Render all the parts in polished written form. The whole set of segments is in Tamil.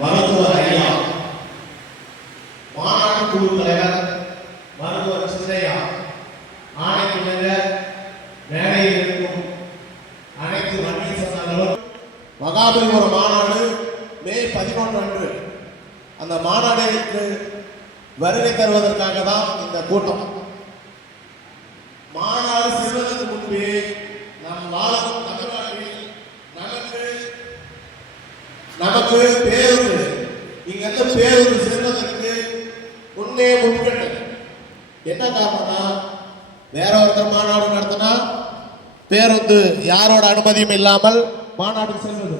மருத்துவர் ஐயா, மாநாட்டு குழு தலைவர் மருத்துவர் சின்னையா, ஆணைக்குழுங்க மேடையில் இருக்கும் அனைத்து வன்னிய சங்கங்களும் மகாபலிபுரம் மாநாடு மே 11 அன்று அந்த மாநாட்டிற்கு வருகை தருவதற்காக தான் இந்த கூட்டம். மாநாடு செல்வதற்கு முன்பே நம் வாழும் தமிழ்நாட்டில் நமக்கு பேருந்து இங்கிருந்து பேருந்து செல்வதற்கு முன்னே முன்கட்டது. என்ன காரணம்னா, வேற ஒருத்தர் மாநாடு நடத்தினா பேருந்து யாரோட அனுமதியும் இல்லாமல் மாநாடு செல்வது.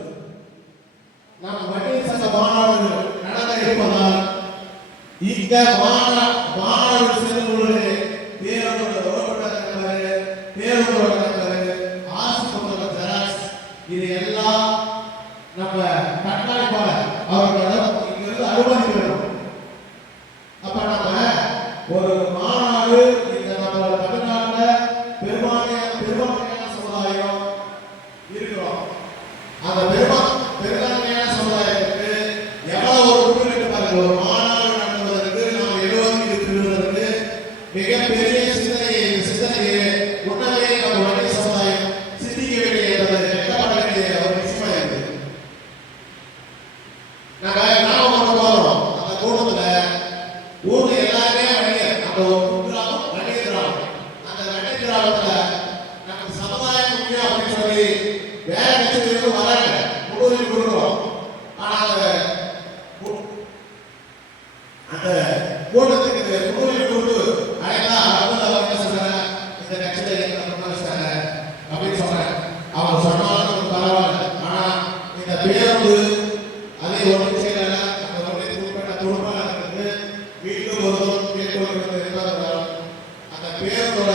நம் வன்னியர் சங்க மாநாடு நடக்க இருப்பதால் இங்க மாநாடு செல்லும் பொழுது பேருந்தோட இது எல்லாம் நம்ம கண்காணிப்பாளர் அவர்களிடம் இங்கிருந்து அனுமதி வேணும். அப்ப நம்ம ஒரு மாநாடு இந்த நம்ம தமிழ்நாட்டில் பெரும்பான்மையான சமுதாயம் இருக்கிறோம். அந்த பெரும்பான்மையான சமுதாயத்துக்கு எவ்வளவு ஒரு குறிப்பிட்டு பாருங்க, ஒரு மாநாடு நடத்துவதற்கு நாம் எழுவதற்கு மிகப்பெரிய சிந்தனையை உடனே நம்ம வன்னிய சமுதாயம் சிந்திக்க வேண்டிய வெட்டப்பட வேண்டிய ஒரு விஷயமா இருக்கு. நாம போறோம் அந்த கூட்டத்துல ஊர்ல எல்லாருமே வன்னியர், நம்ம ஒரு கிராமம் வன்னியர் கிராமம். அந்த வன்னியர் கிராமத்துல நமக்கு சமுதாயம் முக்கியம் அப்படின்னு சொல்லி வேற கட்சியிலிருந்து வராங்க, முன்னுரிமை கொடுக்குறோம். ஆனா அந்த கூட்டத்துக்கு முன்னுரிமை கொடுத்து அழைத்தா அவங்க என்ன சொல்றாங்க, இந்த கட்சியில அப்படின்னு சொல்றாங்க. அவங்க சொன்னாலும் பரவாயில்ல, ஆனா இந்த பேருந்து அதை ஒன்று செய்யல, அந்த ஒன்றை குறிப்பிட்ட துடுப்பாளர்களுக்கு வீட்டுக்கு ஒரு கேட்டு அந்த பேருந்தோட